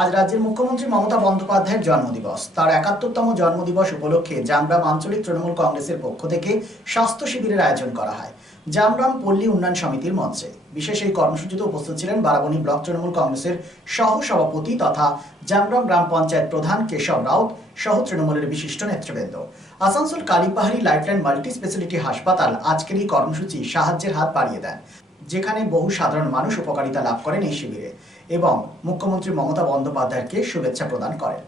আজ রাজ্যের মুখ্যমন্ত্রী মমতা বন্দ্যোপাধ্যায়ের জন্মদিবস। তার ৭১তম জন্মদিবস উপলক্ষে জামগ্রাম আঞ্চলিক তৃণমূল কংগ্রেসের পক্ষ থেকে স্বাস্থ্য শিবিরের আয়োজন করা হয় জামগ্রাম পল্লী উন্নয়ন সমিতির মঞ্চে। বিশেষ এই কর্মসূচিতে উপস্থিত ছিলেন বারাবণী ব্লক তৃণমূল কংগ্রেসের সহ সভাপতি তথা জামগ্রাম গ্রাম পঞ্চায়েত প্রধান কেশব রাউত সহ তৃণমূলের বিশিষ্ট নেতৃবৃন্দ। Asansol Kalipahari lifeline multi speciality হাসপাতাল আজকের এই কর্মসূচি সাহায্যের হাত বাড়িয়ে দেন, যেখানে বহু সাধারণ মানুষ উপকারিতা লাভ করেন এই শিবিরে এবং মুখ্যমন্ত্রী মমতা বন্দ্যোপাধ্যায়কে শুভেচ্ছা প্রদান করেন।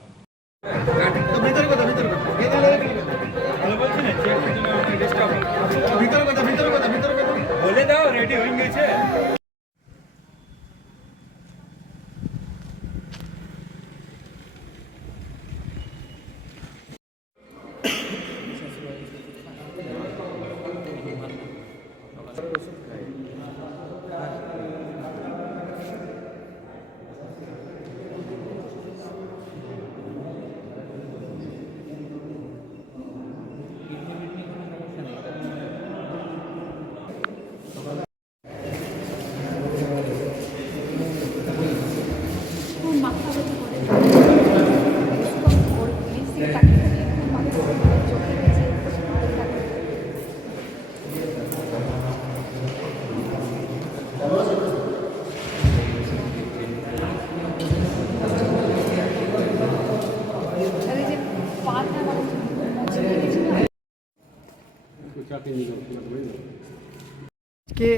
আজকে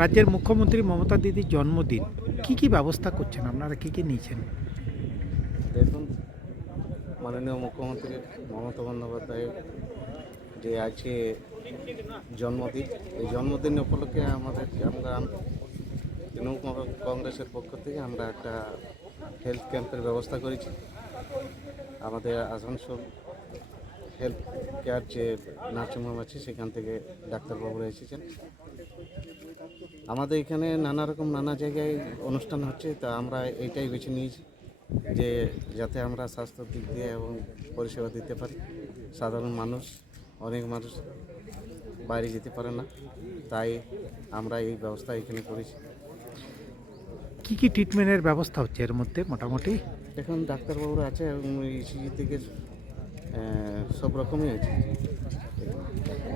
রাজ্যের মুখ্যমন্ত্রী মমতা দিদির জন্মদিন, কি ব্যবস্থা করছেন আপনারা, কি নিয়েছেন? দেখুন, মাননীয় মুখ্যমন্ত্রী মমতা বন্দ্যোপাধ্যায়ের যে আজকে জন্মদিন, এই জন্মদিন উপলক্ষে আমাদের জামগ্রাম তৃণমূল কংগ্রেসের পক্ষ থেকে আমরা একটা হেলথ ক্যাম্পের ব্যবস্থা করেছি। আমাদের আসানসোল হেলথ কেয়ার যে নার্সিংহোম আছে সেখান থেকে ডাক্তারবাবুরা এসেছেন। আমাদের এখানে নানা জায়গায় অনুষ্ঠান হচ্ছে, তা আমরা এইটাই বেছে নিয়েছি যে যাতে আমরা স্বাস্থ্যের দিক দিয়ে এবং পরিষেবা দিতে পারি। সাধারণ অনেক মানুষ বাইরে যেতে পারে না, তাই আমরা এই ব্যবস্থা এখানে করেছি। কি ট্রিটমেন্টের ব্যবস্থা হচ্ছে এর মধ্যে মোটামুটি? এখন ডাক্তারবাবুরা আছে এবং ইসিজি থেকে সব রকমই আছে।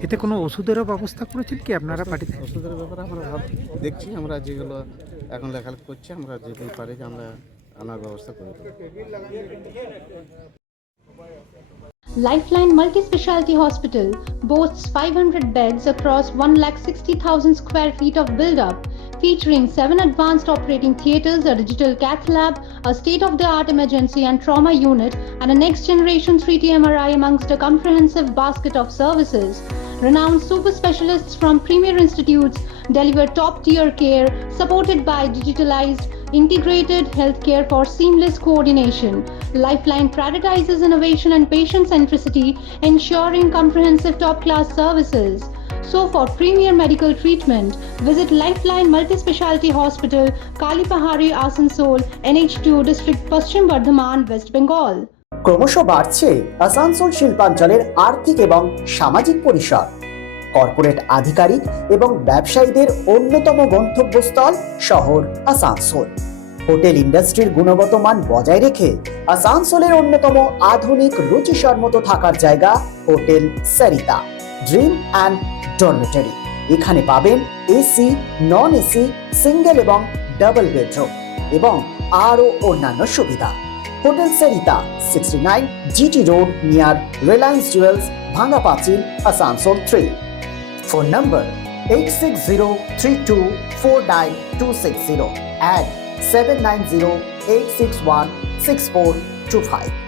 এতে কোনো ওষুধেরও ব্যবস্থা করেছেন কি আপনারা পার্টিতে? ওষুধের ব্যাপারে আমরা দেখছি, আমরা যেগুলো এখন লেখালেখি করছি, আমরা যেগুলো পারি আমরা আনার ব্যবস্থা করি। Lifeline Multi-Speciality Hospital boasts 500 beds across 1,60,000 square feet of build-up, featuring 7 advanced operating theatres, a digital cath lab, a state-of-the-art emergency and trauma unit, and a next-generation 3D MRI amongst a comprehensive basket of services. Renowned super specialists from premier institutes deliver top-tier care, supported by digitalized, integrated healthcare for seamless coordination. Lifeline prioritizes innovation and patient centricity, ensuring comprehensive top-class services. So for premier medical treatment, visit Lifeline Multi-Speciality Hospital, Kalipahari, Asansol, NH2 District, Paschim Bardhaman, West Bengal. ক্রমশ বাড়ছে আসানসোল শিল্পাঞ্চলের আর্থিক এবং সামাজিক পরিসর। Corporate আধিকারিক এবং ব্যবসায়ীদের অন্যতম গন্তব্যস্থল শহর আসানসোল। হোটেল ইন্ডাস্ট্রির গুণগত মান বজায় রেখে আসানসোলের অন্যতম আধুনিক রুচিসম্মত থাকার জায়গা hotel Sarita dream and dormitory. এখানে পাবেন এসি, নন এসি, সিঙ্গেল এবং ডাবল বেডরুম এবং আরও অন্যান্য সুবিধা। Hotel Sarita 69 GT road near Reliance jewels, ভাঙ্গা পাঁচিল, আসানসোল 3। Phone number 8603249260 and 7908616425।